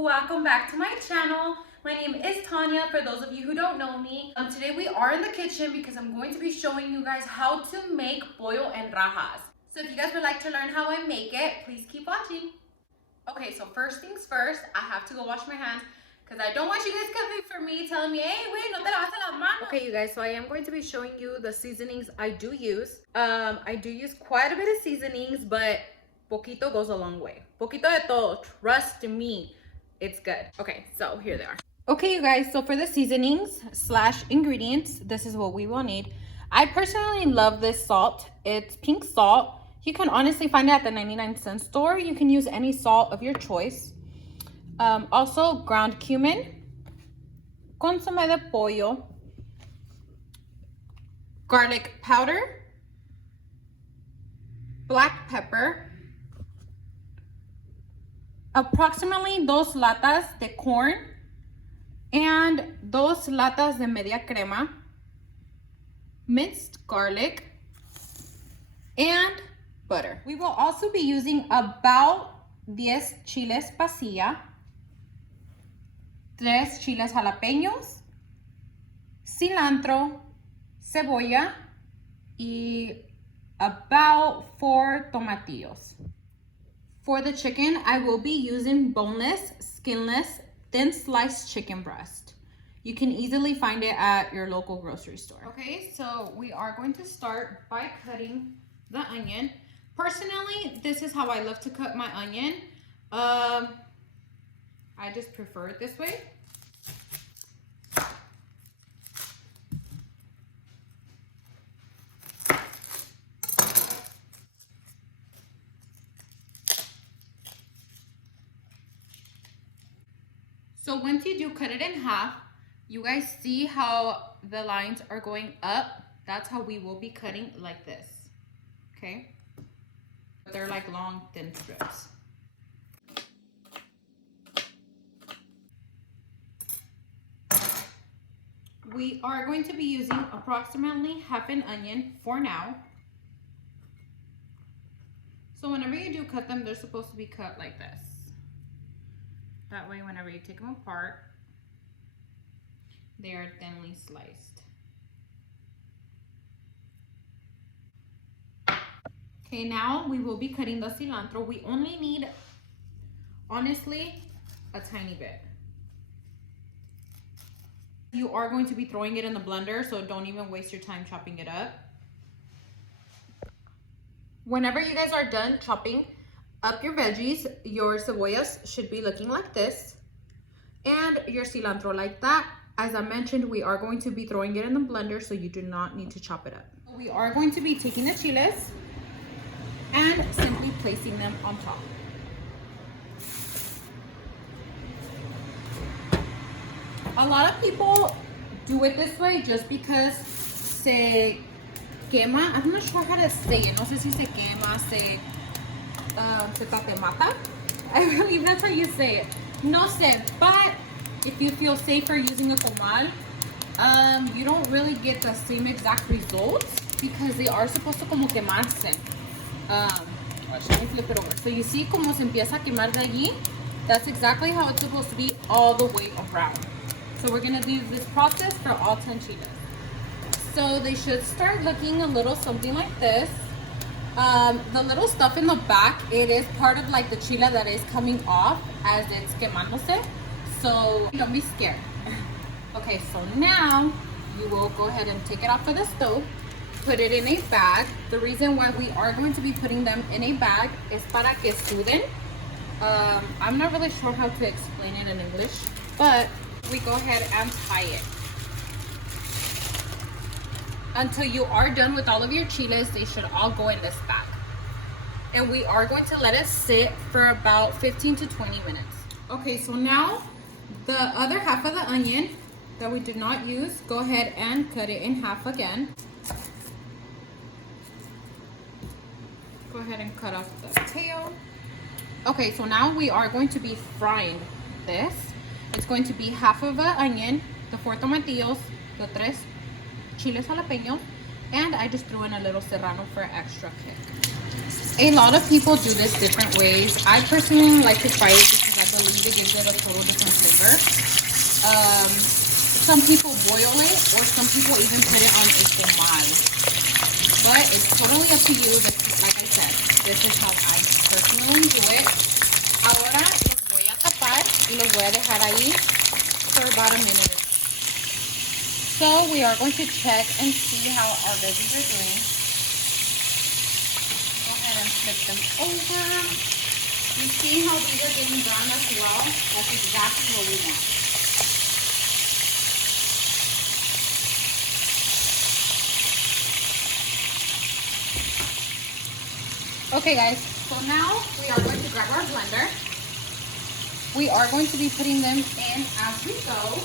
welcome back to my channel. My name is Tania, for those of you who don't know me. Today we are in the kitchen because I'm going to be showing you guys how to make pollo en rajas. So if you guys would like to learn how I make it, please keep watching. Okay, so first things first, I have to go wash my hands because I don't want you guys coming for me telling me, hey, wait, no te lavas las manos. Okay, you guys, so I am going to be showing you the seasonings I do use. I do use quite a bit of seasonings, but poquito goes a long way. Poquito de todo, trust me, it's good. Okay, so here they are. Okay, you guys, so for the seasonings / ingredients, this is what we will need. I personally love this salt. It's pink salt. You can honestly find it at the 99-cent store. You can use any salt of your choice. Also, ground cumin, consomme de pollo, garlic powder, black pepper, approximately 2 latas de corn, and 2 latas de media crema, minced garlic, and butter. We will also be using about 10 chiles pasilla, 3 chiles jalapeños, cilantro, cebolla, y about 4 tomatillos. For the chicken, I will be using boneless, skinless, thin sliced chicken breast. You can easily find it at your local grocery store. Okay, so we are going to start by cutting the onion. Personally, this is how I love to cut my onion. I just prefer it this way. So once you do cut it in half, you guys see how the lines are going up. That's how we will be cutting, like this, okay? They're like long, thin strips. We are going to be using approximately half an onion for now. So whenever you do cut them, they're supposed to be cut like this. That way, whenever you take them apart, they are thinly sliced. Okay, now we will be cutting the cilantro. We only need, honestly, a tiny bit. You are going to be throwing it in the blender, so don't even waste your time chopping it up. Whenever you guys are done chopping up your veggies, your cebollas should be looking like this, and your cilantro like that. As I mentioned, we are going to be throwing it in the blender, so you do not need to chop it up. We are going to be taking the chiles and simply placing them on top. A lot of people do it this way just because se quema. I'm not sure how to say it. No sé si se quema, se te mata. I believe that's how you say it. No sé, but if you feel safer using a comal, you don't really get the same exact results because they are supposed to como quemarse. Let me flip it over. So you see como se empieza a quemar de allí? That's exactly how it's supposed to be all the way around. So we're gonna do this process for all 10 chiles. So they should start looking a little something like this. The little stuff in the back, it is part of like the chile that is coming off as it's quemándose. So don't be scared. Okay, so now you will go ahead and take it off of the stove, put it in a bag. The reason why we are going to be putting them in a bag is para que suden. I'm not really sure how to explain it in English, but we go ahead and tie it. Until you are done with all of your chiles, they should all go in this bag. And we are going to let it sit for about 15 to 20 minutes. Okay, so now the other half of the onion that we did not use, go ahead and cut it in half again. Go ahead and cut off the tail. Okay, so now we are going to be frying this. It's going to be half of an onion, the 4 tomatillos, the 3 chiles jalapeños, and I just threw in a little serrano for extra kick. A lot of people do this different ways. I personally like to fry it because I believe it gives it a total different flavor. Some people boil it, or some people even put it on a comal. But it's totally up to you. Like I said, this is how I personally do it. Ahora los voy a tapar y los voy a dejar ahí for about a minute. So we are going to check and see how our veggies are doing. Go ahead and flip them over. You see how these are getting done as well? That's exactly what we want. Okay guys, so now we are going to grab our blender. We are going to be putting them in as we go.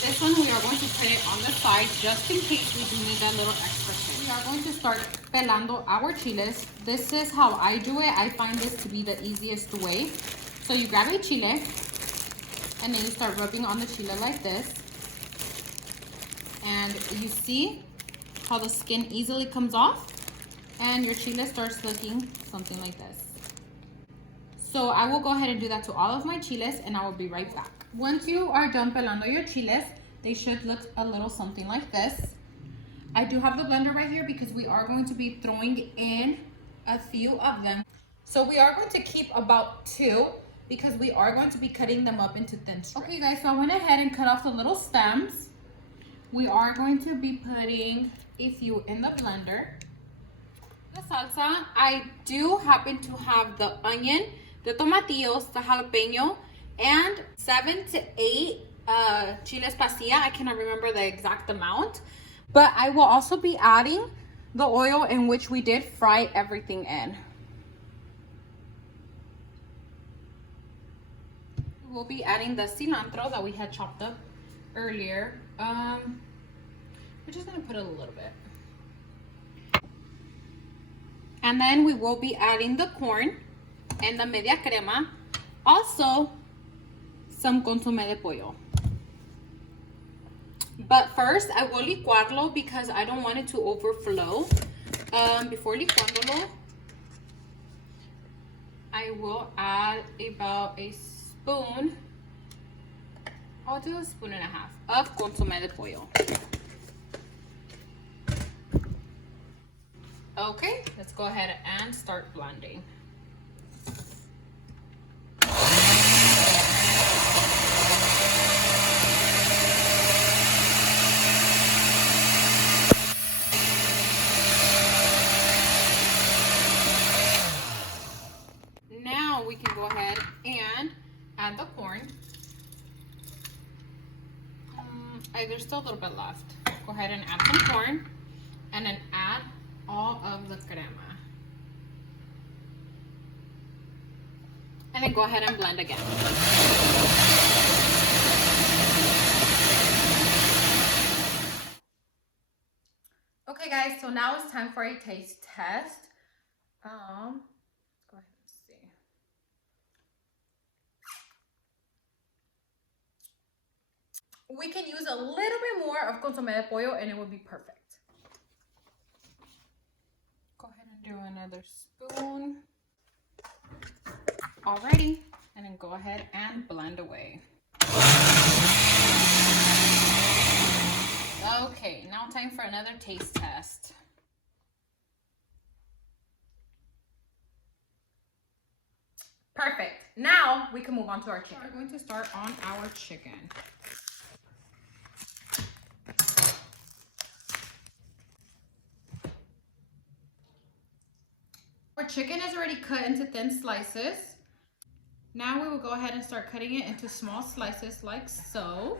This one we are going to put it on the side just in case we do need that little extra chili. We are going to start pelando our chiles. This is how I do it. I find this to be the easiest way. So you grab a chile and then you start rubbing on the chile like this. And you see how the skin easily comes off and your chile starts looking something like this. So I will go ahead and do that to all of my chiles and I will be right back. Once you are done pelando your chiles, they should look a little something like this. I do have the blender right here because we are going to be throwing in a few of them. So we are going to keep about 2 because we are going to be cutting them up into thin strips. Okay guys, so I went ahead and cut off the little stems. We are going to be putting a few in the blender. The salsa, I do happen to have the onion, the tomatillos, the jalapeno, and 7 to 8 chiles pasilla. I cannot remember the exact amount, but I will also be adding the oil in which we did fry everything in. We'll be adding the cilantro that we had chopped up earlier. We're just gonna put a little bit. And then we will be adding the corn and the media crema. Also, some consomé de pollo. But first, I will licuarlo because I don't want it to overflow. Before licuándolo, I will add about a spoon. I'll do a spoon and a half of consomé de pollo. Okay, let's go ahead and start blending. Now we can go ahead and add the corn. There's still a little bit left. Go ahead and add some corn and then add all of the crema. And then go ahead and blend again. Okay guys, so now it's time for a taste test. Go ahead and see. We can use a little bit more of consomé de pollo and it will be perfect. Go ahead and do another spoon. Alrighty, and then go ahead and blend away. Okay, now time for another taste test. Perfect. Now we can move on to our chicken. We're going to start on our chicken. Our chicken is already cut into thin slices. Now we will go ahead and start cutting it into small slices like so.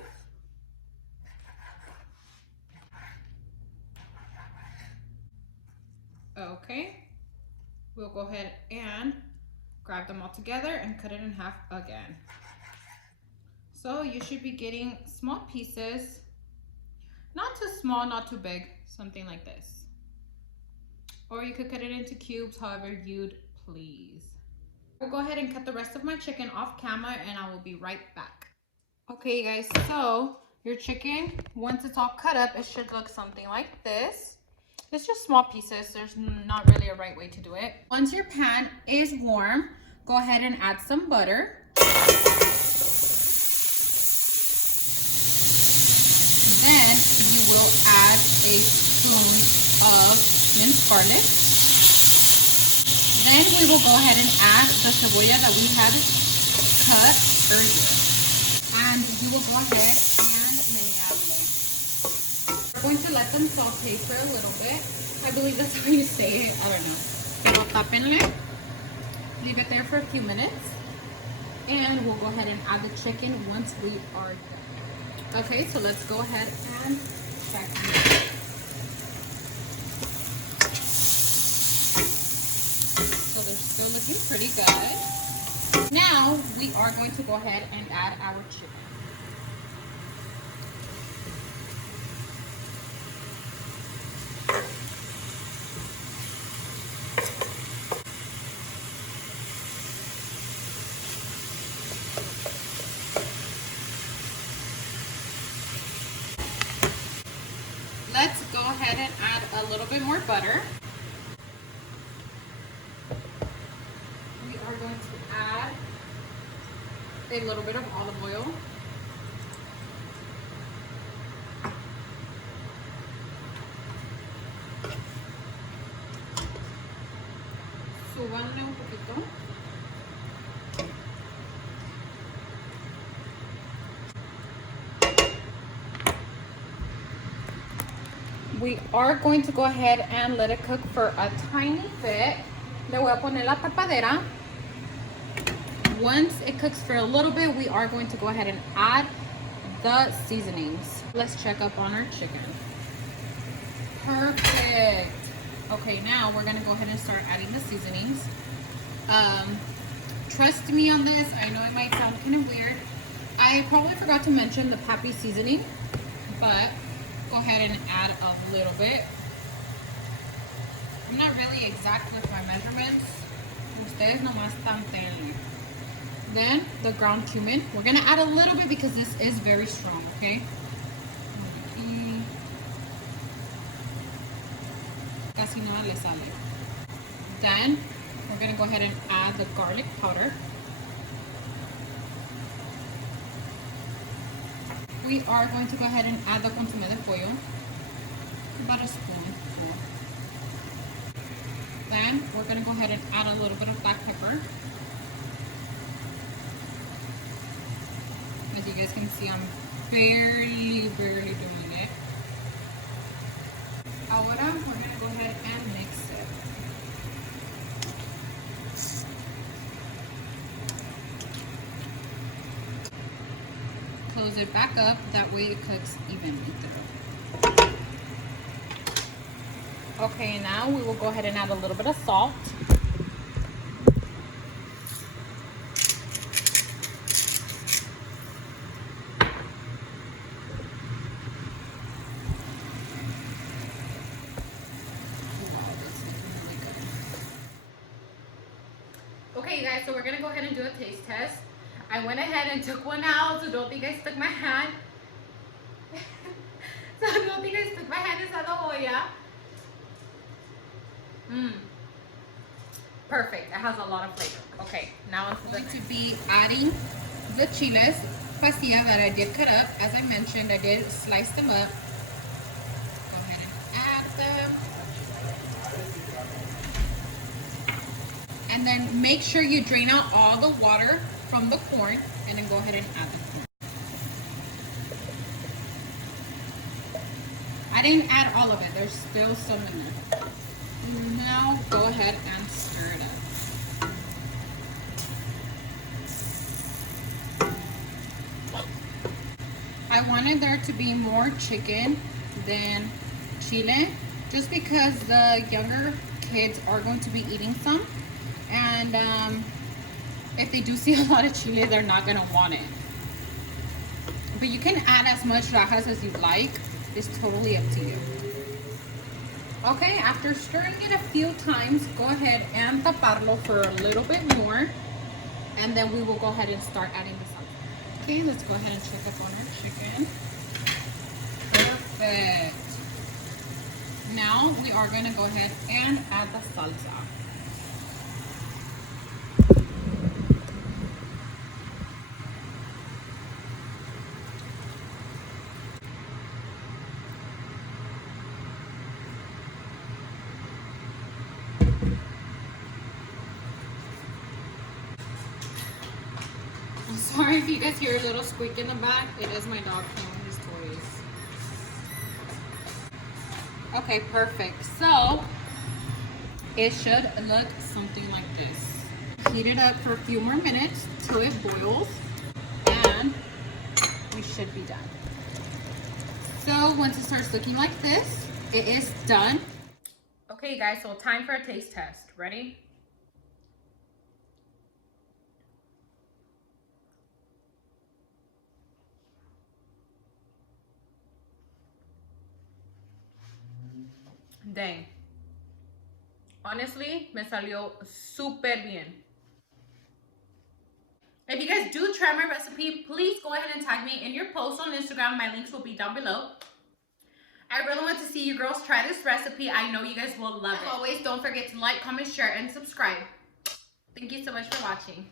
Okay, we'll go ahead and grab them all together and cut it in half again. So you should be getting small pieces, not too small, not too big, something like this. Or you could cut it into cubes, however you'd please. I'll go ahead and cut the rest of my chicken off camera and I will be right back. Okay guys, so your chicken, once it's all cut up, it should look something like this. It's just small pieces. There's not really a right way to do it. Once your pan is warm, go ahead and add some butter. Then you will add a spoon of minced garlic. Then we will go ahead and add the cebolla that we had cut earlier. And you will go ahead and menearle. We're going to let them saute for a little bit. I believe that's how you say it. I don't know. So tápenle. Leave it there for a few minutes. And we'll go ahead and add the chicken once we are done. Okay, so let's go ahead and check it. So they're still looking pretty good. Now we are going to go ahead and add our chicken. Let's go ahead and add a little bit more butter. We are going to add a little bit of olive oil. Súbanle un poquito. We are going to go ahead and let it cook for a tiny bit. Le voy a poner la tapadera. Once it cooks for a little bit, we are going to go ahead and add the seasonings. Let's check up on our chicken. Perfect. Okay, now we're gonna go ahead and start adding the seasonings. Trust me on this. I know it might sound kind of weird. I probably forgot to mention the papi seasoning, but go ahead and add a little bit. I'm not really exact with my measurements. Ustedes nomás tantenle. Then the ground cumin. We're gonna add a little bit because this is very strong, okay? Casi nada le sale. Then we're gonna go ahead and add the garlic powder. We are going to go ahead and add the consomme de pollo, about a spoonful. Then we're going to go ahead and add a little bit of black pepper. As you guys can see, I'm barely doing it. Ahora we're going to go ahead and mix it. Close it back up, that way it cooks evenly through. Okay, now we will go ahead and add a little bit of salt. Okay, you guys, so we're gonna go ahead and do a taste test. I went ahead and took one out, so don't think I stuck my hand. So don't think I stuck my hand inside the olla. Perfect. It has a lot of flavor. Okay, now I'm going to be adding the chiles pasilla that I did cut up. As I mentioned, I did slice them up. Go ahead and add them. And then make sure you drain out all the water from the corn, and then go ahead and add the corn. I didn't add all of it. There's still some in there. Now go ahead and stir it up. I wanted there to be more chicken than chile, just because the younger kids are going to be eating some, and if they do see a lot of chile, they're not gonna want it. But you can add as much rajas as you like. It's totally up to you. Okay, after stirring it a few times, go ahead and taparlo for a little bit more. And then we will go ahead and start adding the salsa. Okay, let's go ahead and check up on our chicken. Perfect. Now we are gonna go ahead and add the salsa. I'm sorry if you guys hear a little squeak in the back. It is my dog playing his toys. Okay, perfect. So it should look something like this. Heat it up for a few more minutes till it boils, and we should be done. So once it starts looking like this, it is done. Okay guys, so time for a taste test. Ready? Dang. Honestly, me salió súper bien. If you guys do try my recipe, please go ahead and tag me in your post on Instagram. My links will be down below. I really want to see you girls try this recipe. I know you guys will love it. As always, don't forget to like, comment, share, and subscribe. Thank you so much for watching.